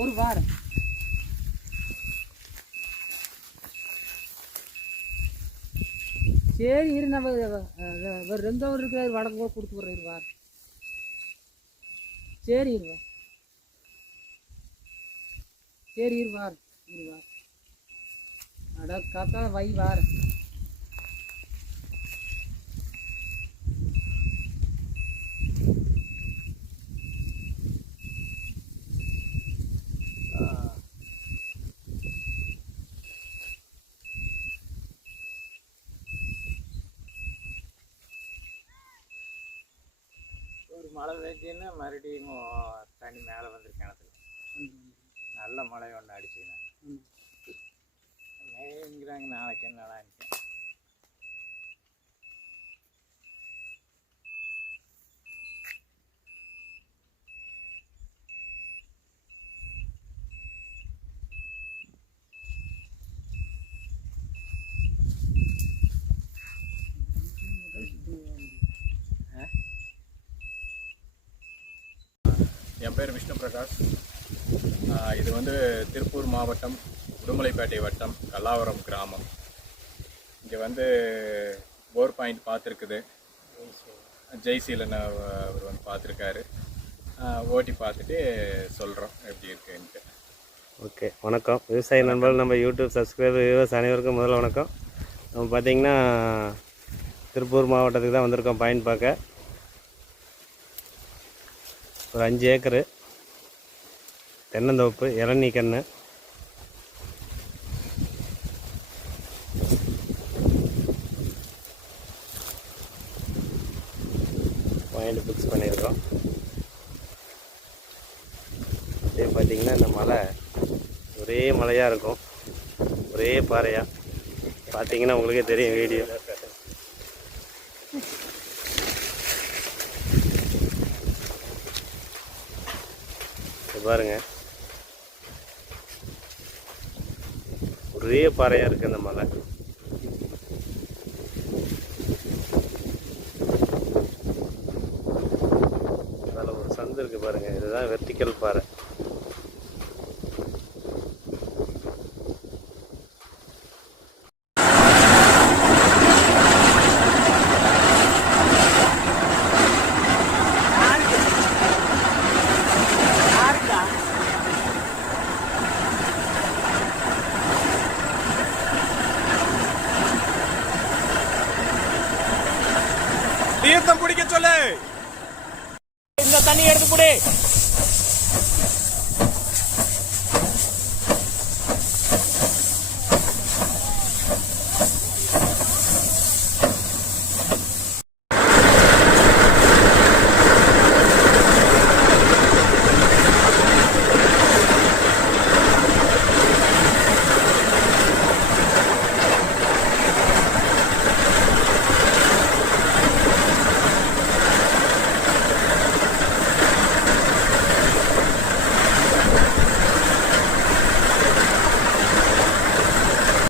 ஒரு வாரம் சரி இரு, நம்ம ஒரு 2 ஹவர் இருக்கிற வடக்கு கூட கொடுத்து போடுறேன். இரு வாரம் சரி இருவா சரி இரு வாரம் அட காத்தா வை வாரம் ஒரு மழை பெஞ்சுன்னா மறுபடியும் தண்ணி மேலே வந்துரு கிணத்துல. நல்ல மழை ஒன்று அடிச்சுக்கணும் மேய்ங்கிறாங்க. நாளைக்கு நல்லா இருக்கேன். என் பேர் விஷ்ணு பிரகாஷ். இது வந்து திருப்பூர் மாவட்டம் உடுமலைப்பேட்டை வட்டம் கல்லாவரம் கிராமம். இங்கே வந்து போர் பாயிண்ட் பார்த்துருக்குது. ஜெய்சீலன் அவர் வந்து பார்த்துருக்காரு. ஓட்டி பார்த்துட்டு சொல்கிறோம் எப்படி இருக்குன்ட்டு. ஓகே, வணக்கம் விவசாய நண்பர்கள். நம்ம யூடியூப் சப்ஸ்கிரைபர் வியூவர்ஸ் அனைவருக்கும் முதல்ல வணக்கம். நம்ம பார்த்திங்கன்னா திருப்பூர் மாவட்டத்துக்கு தான் வந்திருக்கோம் பாயிண்ட் பார்க்க. ஒரு 5 ஏக்கரு தென்னந்தோப்பு, இளநீ கன்று. பாயிண்ட் ஃபிக்ஸ் பண்ணியிருக்கோம். இதே பார்த்திங்கன்னா இந்த மலை ஒரே மலையாக இருக்கும், ஒரே பாறையாக. பார்த்திங்கன்னா உங்களுக்கே தெரியும் வீடியோ. பாருங்க, ஒரே பாறையாக இருக்குது அந்த மலை. அதில் ஒரு சந்து இருக்குது பாருங்கள். இதுதான் வெர்டிக்கல் பாறை. தீர்த்தம் குடிக்க சொல்லு. இந்த தண்ணி எடுத்து குடி.